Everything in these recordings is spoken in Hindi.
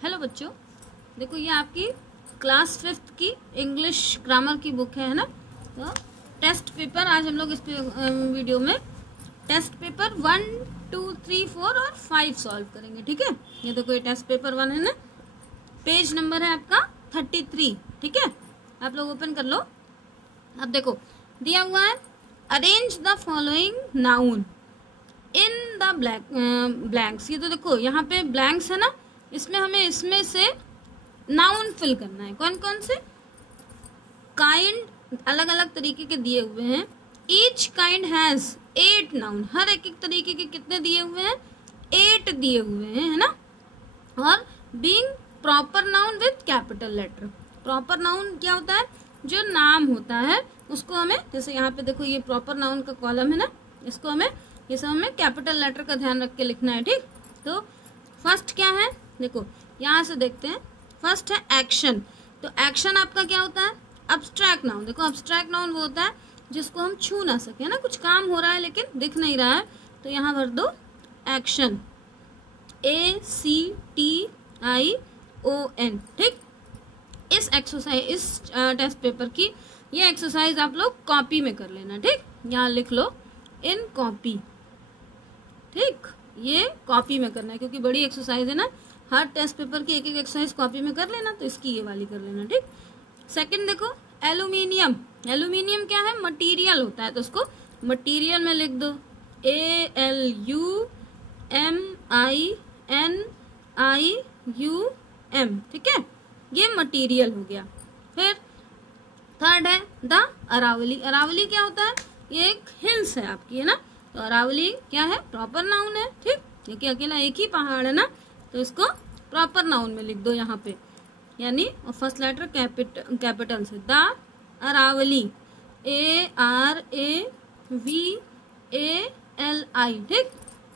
हेलो बच्चों, देखो ये आपकी क्लास 5th की इंग्लिश ग्रामर की बुक है ना। तो टेस्ट पेपर आज हम लोग इस वीडियो में टेस्ट पेपर 1, 2, 3, 4 और 5 सॉल्व करेंगे। ठीक है, ये देखो ये टेस्ट पेपर 1 है ना, पेज नंबर है आपका 33। ठीक है, आप लोग ओपन कर लो। अब देखो दिया हुआ है, arrange the following noun in the blanks. ये तो देखो यहाँ पे ब्लैंक्स है ना, इसमें हमें इसमें से नाउन फिल करना है। कौन कौन से? काइंड अलग अलग तरीके के दिए हुए हैं। ईच काइंड हैज 8 नाउन, हर एक एक तरीके के कितने दिए हुए हैं? 8 दिए हुए हैं, है ना। और being proper noun with capital letter. Proper noun क्या होता है? जो नाम होता है उसको हमें, जैसे यहाँ पे देखो ये प्रॉपर नाउन का कॉलम है ना, इसको हमें ये सब हमें कैपिटल लेटर का ध्यान रख के लिखना है। ठीक, तो फर्स्ट क्या है देखो, यहाँ से देखते हैं। फर्स्ट है एक्शन। तो एक्शन आपका क्या होता है? Abstract noun. देखो अब्स्ट्रैक्ट नाउन वो होता है जिसको हम छू ना सके ना, कुछ काम हो रहा है लेकिन दिख नहीं रहा है, तो यहाँ भर दो एक्शन, ACTION। ठीक, इस एक्सरसाइज, इस टेस्ट पेपर की ये एक्सरसाइज आप लोग कॉपी में कर लेना। ठीक, यहाँ लिख लो इन कॉपी। ठीक, ये कॉपी में करना है क्योंकि बड़ी एक्सरसाइज है ना, हर टेस्ट पेपर की एक एक एक्सरसाइज कॉपी में कर लेना, तो इसकी ये वाली कर लेना। ठीक, सेकंड देखो एल्यूमिनियम। एल्यूमिनियम क्या है? मटेरियल होता है, तो उसको मटेरियल में लिख दो ALUMINIUM। ठीक है, ये मटेरियल हो गया। फिर थर्ड है द अरावली। अरावली क्या होता है? ये एक हिल्स है आपकी, है ना, तो अरावली क्या है? प्रॉपर नाउन है। ठीक, क्योंकि अकेला एक ही पहाड़ है ना, तो इसको प्रॉपर नाउन में लिख दो यहाँ पे, यानी फर्स्ट लेटर कैपिटल से, द अरावली, ARAVALI। ठीक,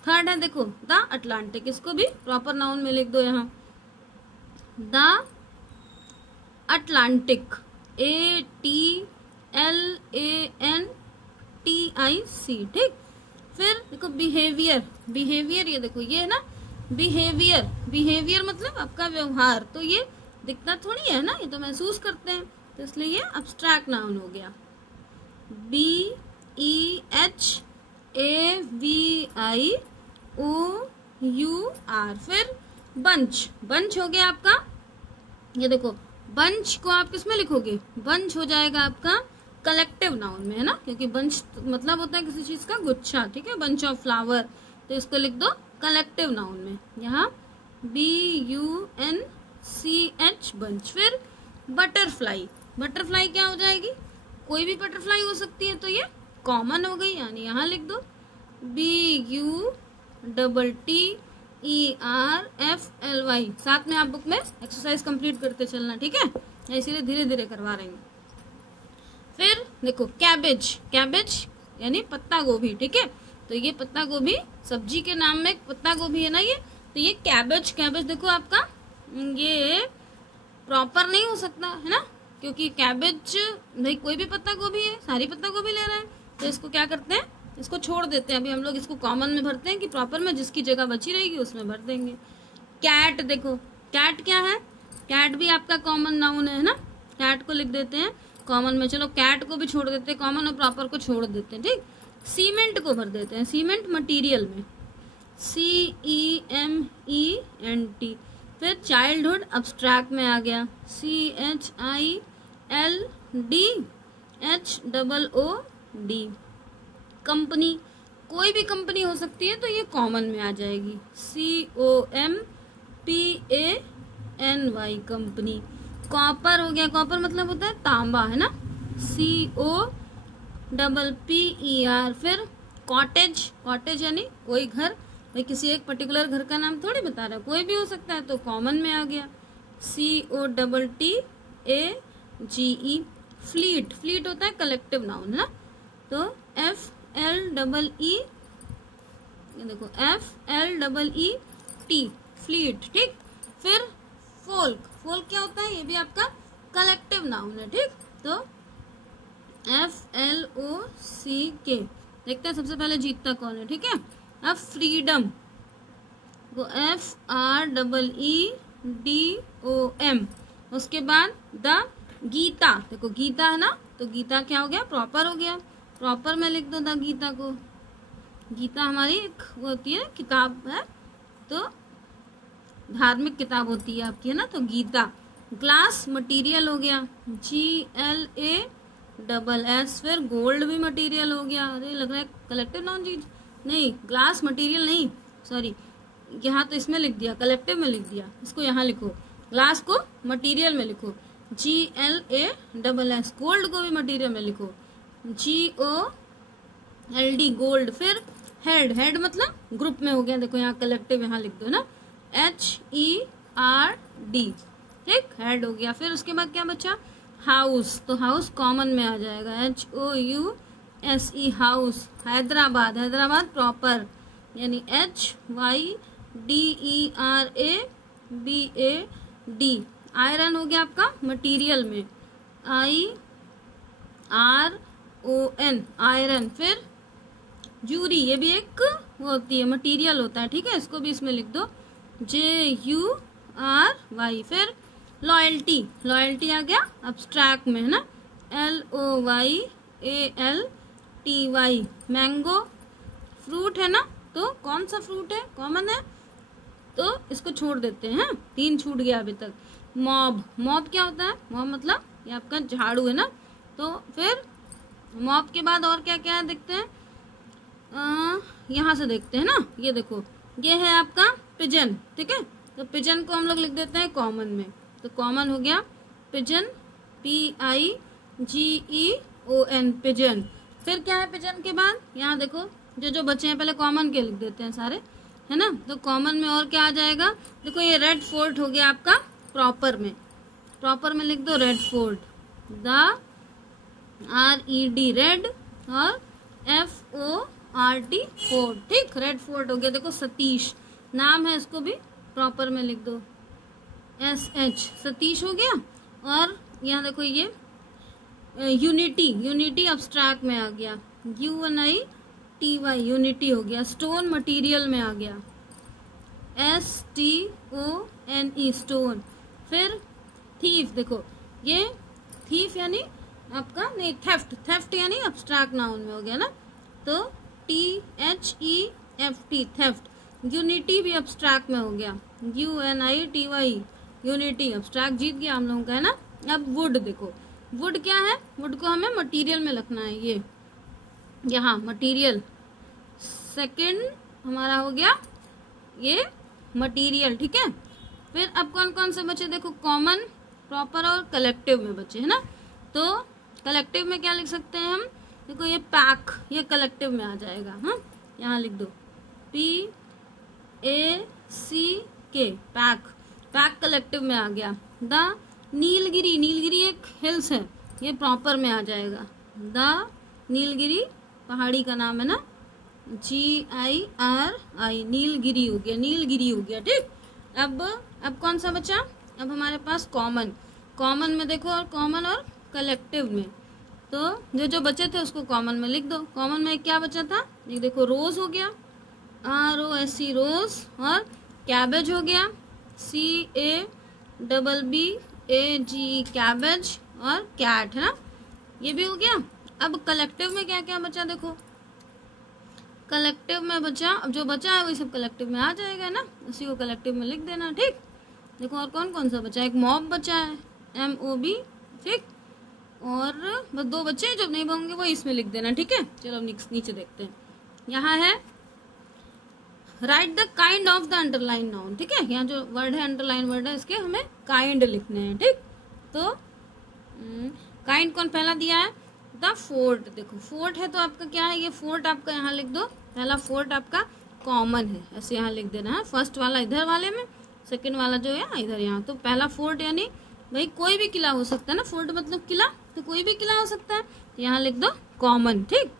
थर्ड है देखो द अटलांटिक, इसको भी प्रॉपर नाउन में लिख दो यहाँ, द अटलांटिक, ATLANTIC। ठीक, फिर देखो बिहेवियर। बिहेवियर ये देखो ये है ना, बिहेवियर। बिहेवियर मतलब आपका व्यवहार, तो ये दिखता थोड़ी है ना, ये तो महसूस करते हैं, तो इसलिए ये अब्स्ट्रैक्ट नाउन हो गया, BEHAVIOUR। फिर बंच। बंच हो गया आपका, ये देखो बंच को आप किसमें लिखोगे? बंच हो जाएगा आपका कलेक्टिव नाउन में, है ना, क्योंकि बंच मतलब होता है किसी चीज का गुच्छा। ठीक है, बंच ऑफ फ्लावर, तो इसको लिख दो कलेक्टिव नाउन में, यहाँ BUNCH बंच। फिर बटरफ्लाई। बटरफ्लाई क्या हो जाएगी? कोई भी बटरफ्लाई हो सकती है, तो ये कॉमन हो गई, यानी यहाँ लिख दो BUTTERFLY। साथ में आप बुक में एक्सरसाइज कंप्लीट करते चलना। ठीक है, इसीलिए धीरे धीरे करवा रहे हैं। फिर देखो कैबेज। कैबेज यानी पत्ता गोभी। ठीक है, तो ये पत्ता गोभी, सब्जी के नाम में पत्ता गोभी है ना ये, तो ये कैबेज। कैबेज देखो आपका ये प्रॉपर नहीं हो सकता है ना, क्योंकि कैबेज भाई कोई भी पत्ता गोभी है, सारी पत्ता गोभी ले रहे हैं, तो इसको क्या करते हैं? इसको छोड़ देते हैं। अभी हम लोग इसको कॉमन में भरते हैं कि प्रॉपर में जिसकी जगह बची रहेगी उसमें भर देंगे। कैट देखो, कैट क्या है? कैट भी आपका कॉमन नाउन है ना, कैट को लिख देते हैं कॉमन में। चलो कैट को भी छोड़ देते हैं, कॉमन और प्रॉपर को छोड़ देते हैं। ठीक, सीमेंट को भर देते हैं, सीमेंट मटेरियल में, CEMENT। फिर चाइल्डहुड अब्स्ट्रैक्ट में आ गया, CHILDHOOD। कंपनी, कोई भी कंपनी हो सकती है, तो ये कॉमन में आ जाएगी, COMPANY कंपनी। कॉपर हो गया, कॉपर मतलब होता है तांबा, है ना, COPPER। फिर कॉटेज। कॉटेज यानी कोई घर, भाई किसी एक पर्टिकुलर घर का नाम थोड़ी बता रहा है, कोई भी हो सकता है, तो कॉमन में आ गया, COTTAGE। फ्लीट। फ्लीट होता है कलेक्टिव नाउन, है ना, तो FLEE, ये देखो FLEET, फ्लीट। ठीक, फिर फोल्क। फोल्क क्या होता है? ये भी आपका कलेक्टिव नाउन है। ठीक, तो FLOCK। देखते हैं सबसे पहले जीतता कौन है। ठीक है, अब फ्रीडम, वो FREEDOM। DOM। उसके बाद द गीता, देखो गीता है ना, तो गीता क्या हो गया, प्रॉपर हो गया, प्रॉपर में लिख दो द गीता को। गीता हमारी एक वो होती है किताब है, तो धार्मिक किताब होती है आपकी, है ना, तो गीता। ग्लास मटेरियल हो गया, GLASS। फिर गोल्ड भी मटेरियल हो गया। अरे लग रहा है कलेक्टिव नाउन चीज, नहीं ग्लास मटेरियल नहीं, सॉरी, यहाँ तो इसमें लिख दिया, कलेक्टिव में लिख दिया, इसको यहाँ लिखो, ग्लास को मटेरियल में लिखो, GLASS। गोल्ड को भी मटेरियल में लिखो, GOLD, गोल्ड। फिर हेड, हेड मतलब ग्रुप में हो गया, देखो यहाँ कलेक्टिव यहाँ लिख दो ना, HERD, ठीक, हेड हो गया। फिर उसके बाद क्या बचा, हाउस, तो हाउस कॉमन में आ जाएगा, HOUSE, house. Hyderabad, Hyderabad proper, यानी HYDERABAD। आयरन हो गया आपका मटेरियल में, IRON, आयरन। फिर जूरी, ये भी एक वो होती है, मटेरियल होता है, ठीक है, इसको भी इसमें लिख दो, JURY। फिर लॉयल्टी, लॉयल्टी आ गया अब्स्ट्रैक्ट में, है ना, LOYALTY। मैंगो फ्रूट है ना, तो कौन सा फ्रूट है, कॉमन है, तो इसको छोड़ देते हैं, 3 छूट गया अभी तक। मॉब, मॉब क्या होता है, मॉब मतलब ये आपका झाड़ू है ना, तो फिर मॉब के बाद और क्या क्या है देखते हैं, यहाँ से देखते हैं ना, ये देखो ये है आपका पिजन, ठीक है, तो पिजन को हम लोग लिख देते हैं कॉमन में, तो कॉमन हो गया पिजन, PIGEON, पिजन। फिर क्या है पिजन के बाद, यहाँ देखो जो बचे हैं पहले कॉमन के लिख देते हैं सारे, है ना, तो कॉमन में और क्या आ जाएगा, देखो ये रेड फोर्ट हो गया आपका प्रॉपर में, प्रॉपर में लिख दो red fort, the RED red, और FORT फोर्ट, ठीक, रेड फोर्ट हो गया। देखो सतीश नाम है, इसको भी प्रॉपर में लिख दो, SH, सतीश हो गया। और यहाँ देखो ये यूनिटी, यूनिटी अब्स्ट्रैक्ट में आ गया, UNITY, यूनिटी हो गया। स्टोन मटेरियल में आ गया, STONE, स्टोन। फिर थीफ, देखो ये थीफ यानी आपका नहीं, थेफ्ट, थेफ्ट यानी अब्स्ट्रैक्ट नाउन में हो गया ना, तो THEFT, थेफ्ट। यूनिटी भी अब्स्ट्रैक्ट में हो गया, UNITY, यूनिटी अब्स्ट्रैक्ट, जीत गया हम लोगों का, है ना। अब वुड, देखो वुड क्या है, वुड को हमें मटेरियल में रखना है, ये यहाँ मटेरियल, सेकंड हमारा हो गया ये मटेरियल, ठीक है। फिर अब कौन कौन से बचे, देखो कॉमन, प्रॉपर और कलेक्टिव में बचे, है ना, तो कलेक्टिव में क्या लिख सकते हैं हम, देखो ये पैक, ये कलेक्टिव में आ जाएगा, हाँ, यहाँ लिख दो PACK, पैक, पैक कलेक्टिव में आ गया। द नीलगिरी, नीलगिरी एक हिल्स है, ये प्रॉपर में आ जाएगा, द नीलगिरी पहाड़ी का नाम है ना, GIRI, नीलगिरी हो गया, नीलगिरी हो गया, ठीक। अब कौन सा बचा, अब हमारे पास कॉमन, कॉमन में देखो, और कॉमन और कलेक्टिव में, तो जो बचे थे उसको कॉमन में लिख दो। कॉमन में क्या बचा था, ये देखो रोज हो गया, ROSE, रोज। और कैबेज हो गया, CABBAGE, कैबेज। और कैट, है ना, ये भी हो गया। अब कलेक्टिव में क्या क्या बचा, देखो कलेक्टिव में बचा, अब जो बचा है वही सब कलेक्टिव में आ जाएगा ना, उसी को कलेक्टिव में लिख देना, ठीक। देखो और कौन कौन सा बचा है, एक मॉब बचा है, MOB, ठीक, और बस 2 बच्चे हैं, जो नहीं होंगे वो इसमें लिख देना, ठीक है। चलो नीचे देखते हैं, यहाँ है right the kind of the underline noun, ठीक है, यहाँ जो वर्ड है अंडरलाइन वर्ड है, इसके हमें काइंड लिखने हैं, ठीक। तो काइंड कौन पहला दिया है, द फोर्ट, देखो फोर्ट है तो आपका क्या है, ये फोर्ट आपका यहाँ लिख दो, पहला फोर्ट आपका कॉमन है, ऐसे यहाँ लिख देना है, फर्स्ट वाला इधर वाले में, सेकंड वाला जो है इधर यहाँ, तो पहला फोर्ट यानी भाई कोई भी किला हो सकता है ना, फोर्ट मतलब किला, तो कोई भी किला हो सकता है, तो यहाँ लिख दो कॉमन, ठीक,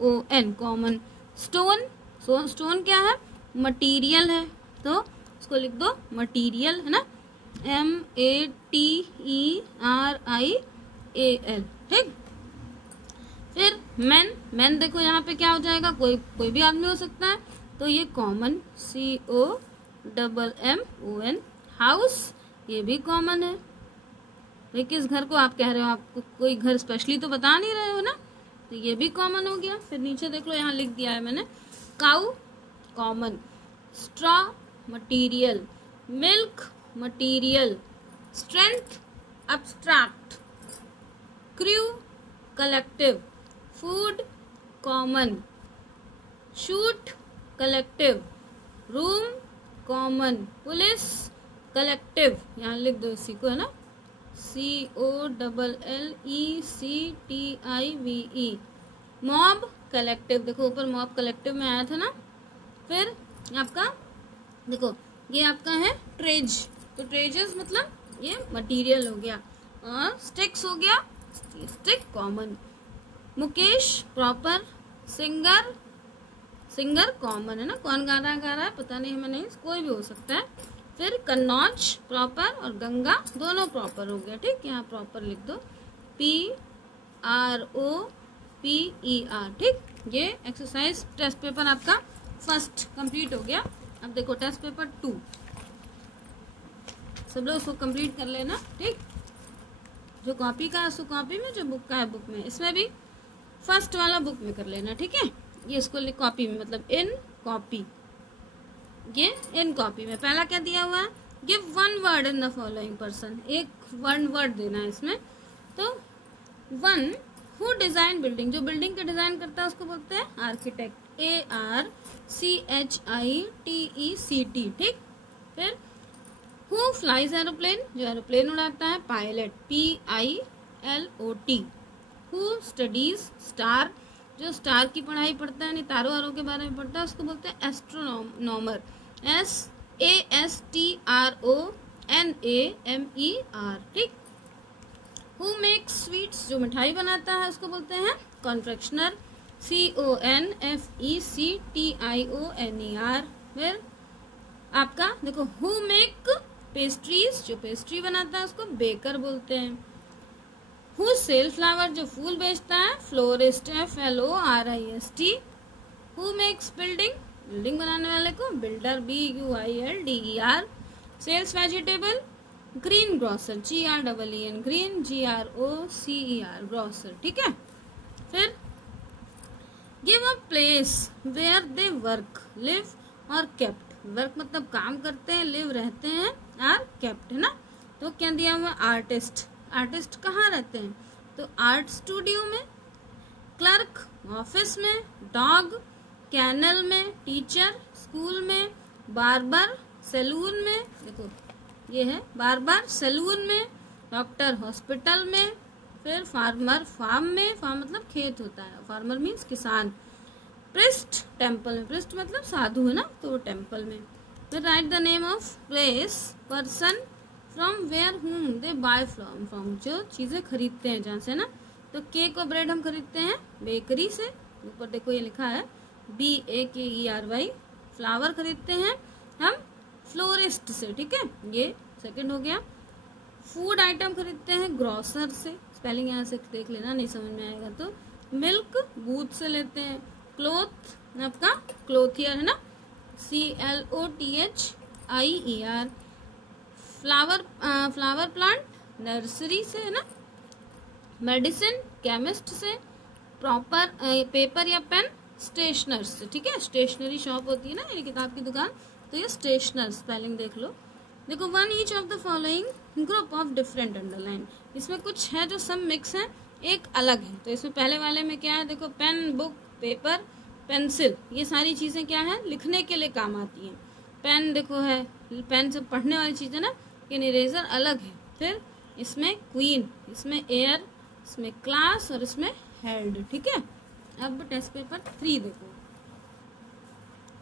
COMMON, कॉमन। स्टोन, स्टोन क्या है, मटीरियल है, तो इसको लिख दो मटीरियल, है ना, MATERIAL, ठीक। फिर मैन, मैन देखो यहाँ पे क्या हो जाएगा, कोई भी आदमी हो सकता है, तो ये कॉमन, COMMON। हाउस ये भी कॉमन है। भाई किस घर को आप कह रहे हो, आपको कोई घर स्पेशली तो बता नहीं रहे हो ना, तो ये भी कॉमन हो गया। फिर नीचे देख लो, यहाँ लिख दिया है मैंने, cow common, straw material, milk material, strength abstract, crew collective, food common, shoot collective, room common, police collective, यहाँ लिख दो इसी को, है ना, COLLECTIVE, मॉब कलेक्टिव, देखो ऊपर मॉब कलेक्टिव में आया था ना। फिर आपका देखो ये आपका है ट्रेज, तो ट्रेजेस मतलब ये मटेरियल हो गया, और स्टिक्स हो गया, stick common. Mukesh proper singer, singer common है ना, कौन गा रहा है पता नहीं, हमें नहीं, कोई भी हो सकता है। फिर कन्नौज प्रॉपर और गंगा दोनों प्रॉपर हो गया, ठीक, यहाँ प्रॉपर लिख दो, PROPER, ठीक। ये एक्सरसाइज टेस्ट पेपर आपका फर्स्ट कंप्लीट हो गया। अब देखो टेस्ट पेपर 2, सब लोग उसको कंप्लीट कर लेना, ठीक। जो कॉपी का है उसको कॉपी में, जो बुक का है बुक में, इसमें भी फर्स्ट वाला बुक में कर लेना, ठीक है। ये इसको कॉपी में मतलब इन कॉपी, ये इन कॉपी में। पहला क्या दिया हुआ है, give one word in the following person, एक वन वर्ड देना है इसमें। तो वन, हु डिजाइन बिल्डिंग, जो बिल्डिंग के डिजाइन करता है उसको बोलते हैं आर्किटेक्ट, ARCHITECT, ठीक। फिर हु फ्लाइज एरोप्लेन, जो एरोप्लेन उड़ाता है, pilot, PILOT। Who studies star, जो स्टार की पढ़ाई पढ़ता है, तारों वारों के बारे में पढ़ता है, उसको बोलते हैं एस्ट्रोनॉमर, SASTRONAMER, ठीक। हु मेक्स स्वीट्स, जो मिठाई बनाता है उसको बोलते हैं कॉन्फेक्शनर, CONFECTIONER। फिर आपका देखो हु मेक पेस्ट्रीज, जो पेस्ट्री बनाता है उसको बेकर बोलते हैं। हु सेल फ्लावर, जो फूल बेचता है, florist, FLORIST। Who makes building, building बनाने वाले को builder, BUILDER। Sells vegetable, green grocer, GREEN, green GROCER, grocer, ठीक है। फिर give a place where they work, live और केप्ट। वर्क मतलब काम करते हैं, लिव रहते हैं, और केप्ट है ना। तो क्या दिया हुआ, आर्टिस्ट, आर्टिस्ट कहाँ रहते हैं, तो आर्ट स्टूडियो में, क्लर्क ऑफिस में, डॉग कैनल में, टीचर स्कूल में, बार्बर सैलून में, देखो ये है बार्बर सैलून में, डॉक्टर हॉस्पिटल में। फिर फार्मर फार्म में, फार्म मतलब खेत होता है, फार्मर मीन्स किसान। प्रिस्ट टेम्पल में, प्रिस्ट मतलब साधु है ना, तो टेम्पल में। फिर write the name of place, person, from where whom they bye from, जो चीजें खरीदते हैं जहाँ से ना। तो केक और ब्रेड हम खरीदते हैं बेकरी से, ऊपर देखो ये लिखा है BAKERY। फ्लावर खरीदते हैं हम फ्लोरिस्ट से, ठीक है, ये सेकंड हो गया। फूड आइटम खरीदते हैं ग्रोसर से, स्पेलिंग यहाँ से देख लेना, नहीं समझ में आएगा तो। मिल्क बूथ से लेते हैं। क्लोथ आपका क्लोथियर है ना, CLOTHIER। फ्लावर प्लांट नर्सरी से है ना। मेडिसिन केमिस्ट से। प्रॉपर पेपर या पेन स्टेशनर्स से, ठीक है, स्टेशनरी शॉप होती है ना, ये किताब की दुकान, तो ये स्टेशनर, स्पेलिंग देख लो। देखो one each of the following group of different underline, इसमें कुछ है जो सब मिक्स है, एक अलग है। तो इसमें पहले वाले में क्या है, देखो पेन, बुक, पेपर, पेंसिल, ये सारी चीजें क्या है, लिखने के लिए काम आती हैं। पेन देखो है, पेन से पढ़ने वाली चीज है ना, लेकिन इरेजर अलग है। फिर इसमें क्वीन, इसमें एयर, इसमें क्लास और इसमें हेल्ड, ठीक है। अब टेस्ट पेपर 3 देखो।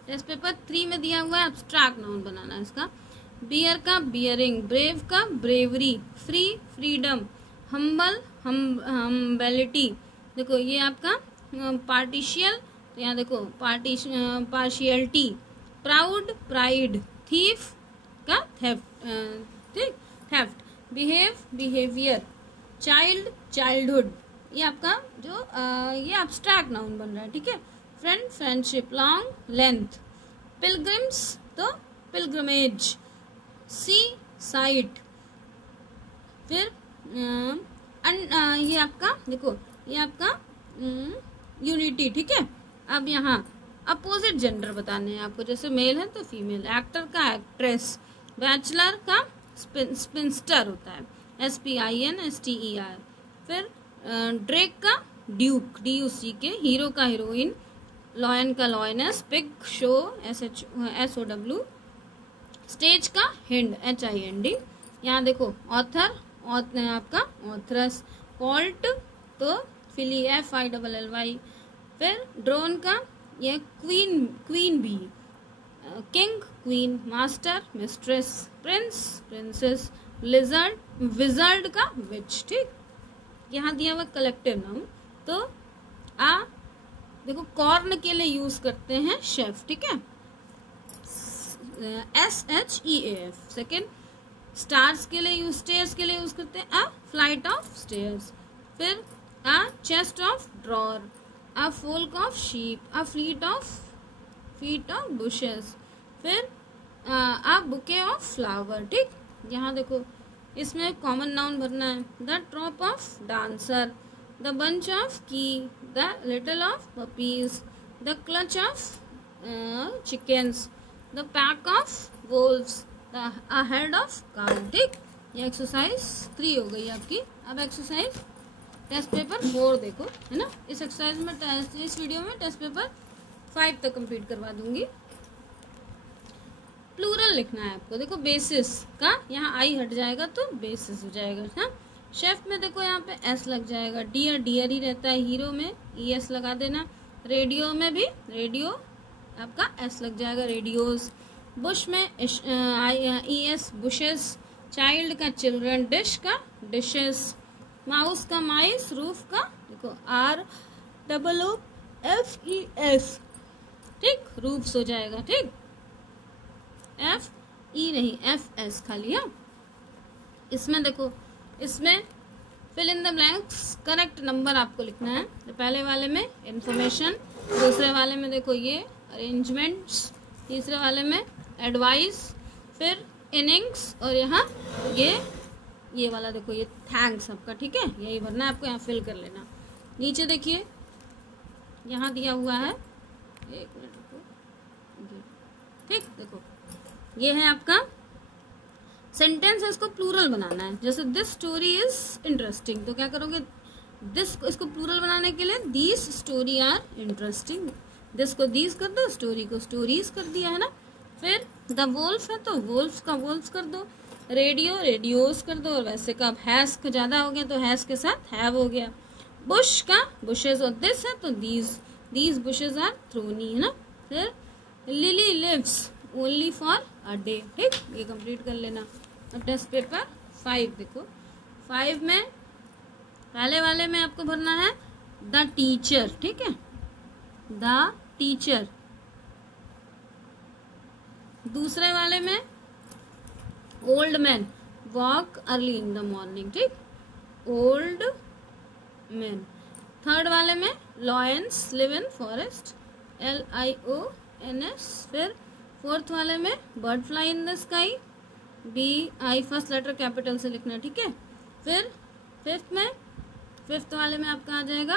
टेस्ट पेपर 3 में दिया हुआ है एब्स्ट्रैक्ट नाउन बनाना है इसका। बियर का बियरिंग, ब्रेव का ब्रेवरी, फ्री फ्रीडम, हम्बल हम्बलिटी। देखो ये आपका पार्टिशियल, तो यहाँ देखो पार्शियलिटी, प्राउड प्राइड, थीफ का थेफ्ट, ठीक, theft, behave behaviour, child childhood. ये आपका जो ये एब्स्ट्रैक्ट नाउन बन रहा है, ठीक है। Friend friendship, long length, pilgrims तो पिलग्रमेज, सी साइट, फिर ये आपका देखो, ये आपका यूनिटी, ठीक है। अब यहाँ अपोजिट जेंडर बताने हैं आपको, जैसे मेल है तो फीमेल, एक्टर का एक्ट्रेस, बैचलर का स्पिंस्टर होता है, SPINSTER, फिर ड्रेक का ड्यूक, DUCK, हीरो का हीरोइन, लॉयन का lioness, pig show, SHOW, stage का हिंड, HIND। यहाँ देखो ऑथर आपका ऑथरस, कॉल्ट तो फिली, FILLY, फिर ड्रोन का ये queen bee, king queen, master mistress, prince princess, lizard wizard का विच, ठीक। यहाँ दिया हुआ कलेक्टिव नाउन, तो देखो कॉर्न के लिए यूज करते हैं शेफ, ठीक है, SHEAF। सेकेंड, स्टार्स के लिए स्टेयर्स के लिए यूज करते हैं फ्लाइट ऑफ स्टेयर्स, फिर chest of drawer, flock of sheep, fleet of buses, फिर बुके ऑफ फ्लावर, ठीक। यहाँ देखो इसमें कॉमन नाउन भरना है, the troupe of dancer, the bunch of key, the little of puppies, the clutch of chickens, the pack of wolves, the head of cow, ठीक। ये एक्सरसाइज 3 हो गई आपकी। अब एक्सरसाइज टेस्ट पेपर 4 देखो, है ना। इस एक्सरसाइज में इस वीडियो में टेस्ट पेपर 5 तक कंप्लीट करवा दूंगी। प्लूरल लिखना है आपको, देखो बेसिस का यहाँ आई हट जाएगा तो बेसिस हो जाएगा, हाँ। शेफ में देखो यहाँ पे S लग जाएगा, डियर डियर ही रहता है, हीरो में ES लगा देना, रेडियो में भी रेडियो आपका S लग जाएगा, रेडियोस, बुश में ES बुशेस, चाइल्ड का चिल्ड्रन, डिश का डिशेस, माउस का माइस, रूफ का देखो ROOFES, ठीक, रूफ्स हो जाएगा, ठीक, FE नहीं FS खाली है। इसमें देखो, इसमें fill in the blanks, correct number आपको लिखना है। तो पहले वाले में इंफॉर्मेशन, दूसरे वाले में देखो ये अरेंजमेंट्स, तीसरे वाले में एडवाइस, फिर इनिंग्स, और यहाँ ये वाला देखो ये थैंक्स आपका, ठीक है। यही भरना है आपको, यहाँ फिल कर लेना। नीचे देखिए यहाँ दिया हुआ है, एक मिनट रुको, ठीक, देखो ये है आपका सेंटेंस है, इसको प्लूरल बनाना है। जैसे दिस स्टोरी इज इंटरेस्टिंग, तो क्या करोगे, दिस इसको प्लूरल बनाने के लिए these story are interesting, this को दीज कर दो, स्टोरी को स्टोरीज कर दिया, है ना। फिर द वोल्फ है तो वोल्फ का वोल्फ कर दो, रेडियो रेडियोस कर दो, और वैसे का हैज का ज्यादा हो गया तो हैज के साथ हैव हो गया। बुश का बुशेज, और दिस है तो दीज बुशेज आर थ्रोनी, है ना। फिर lily lives only for a day, ठीक, ये कंप्लीट कर लेना। अब टेस्ट पेपर 5 देखो, 5 में पहले वाले में आपको भरना है द टीचर, ठीक है, द टीचर। दूसरे वाले में old man walk early in the morning, ठीक, ओल्ड मैन। थर्ड वाले में lions live in forest, LIONS। फिर फोर्थ वाले में bird fly in the sky, BI first letter capital से लिखना, ठीक है। फिर फिफ्थ वाले में आपका आ जाएगा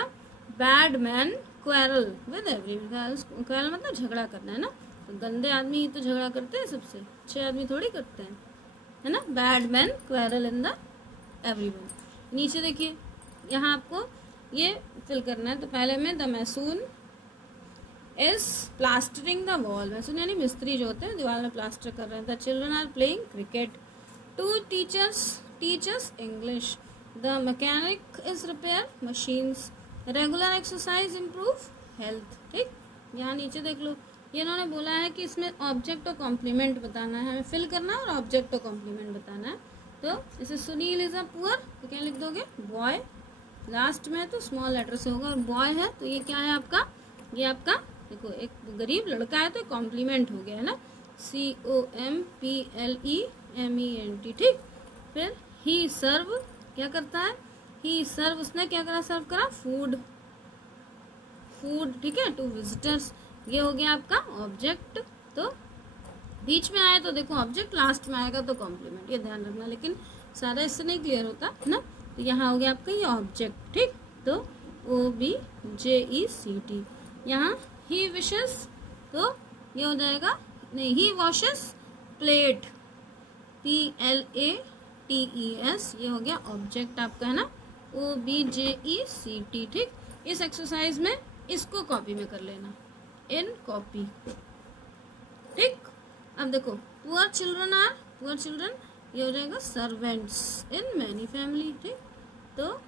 bad man quarrel with everyone, quarrel मतलब झगड़ा करना, है ना। तो गंदे आदमी ही तो झगड़ा करते हैं सबसे, अच्छे आदमी थोड़ी करते हैं, है ना। Bad man quarrel in the everyone. नीचे देखिए यहाँ आपको ये फिल करना है। तो पहले में the mason is plastering the wall, mason यानी मिस्त्री जो होते हैं दीवार में प्लास्टर कर रहे हैं। The children are playing cricket, 2 teachers English, the mechanic is repair machines, regular exercise improve health, ठीक। यहाँ नीचे देख लो, ये इन्होंने बोला है कि इसमें ऑब्जेक्ट और कॉम्प्लीमेंट बताना है, हमें फिल करना है और ऑब्जेक्ट और कॉम्प्लीमेंट बताना है। तो जैसे सुनील इज अ पुअर, तो क्या लिख दोगे, बॉय, लास्ट में तो स्मॉल लेटर से होगा, और बॉय है तो ये क्या है आपका, ये आपका देखो एक गरीब लड़का है तो कॉम्प्लीमेंट हो गया, है ना, COMPLEMENT, ठीक। फिर ही सर्व क्या करता है, ही सर्व उसने क्या करा, सर्व करा फूड, ठीक है, टू विजिटर्स, ये हो गया आपका ऑब्जेक्ट। तो बीच में आए तो देखो ऑब्जेक्ट, लास्ट में आएगा तो कॉम्प्लीमेंट, ये ध्यान रखना। लेकिन सारा इससे नहीं क्लियर होता है ना। तो यहाँ हो गया आपका ये ऑब्जेक्ट, ठीक। तो OBJECT। यहाँ ही विशेस, तो ये हो जाएगा, नहीं, ही वॉशेस प्लेट, PLATES, ये हो गया ऑब्जेक्ट आपका, है ना, OBJECT, ठीक। इस एक्सरसाइज में इसको कॉपी में कर लेना, इन कॉपी, ठीक। अब देखो poor children are, poor children, ये हो जाएगा सर्वेंट्स इन मैनी फैमिली, ठीक। तो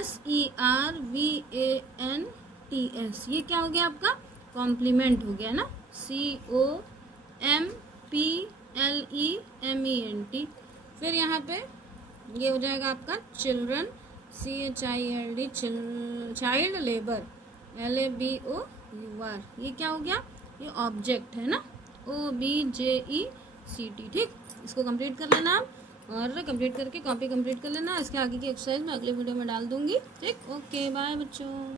SERVANTS, ये क्या हो गया आपका, कॉम्प्लीमेंट हो गया ना, COMPLEMENT। फिर यहाँ पे ये हो जाएगा आपका children, CHILD, child labour, LABOUR, ये क्या हो गया, ये ऑब्जेक्ट है ना, OBJECT, ठीक। इसको कंप्लीट कर लेना आप, और कंप्लीट करके कॉपी कंप्लीट कर लेना। इसके आगे की एक्सरसाइज मैं अगले वीडियो में डाल दूंगी, ठीक। ओके बाय बच्चों।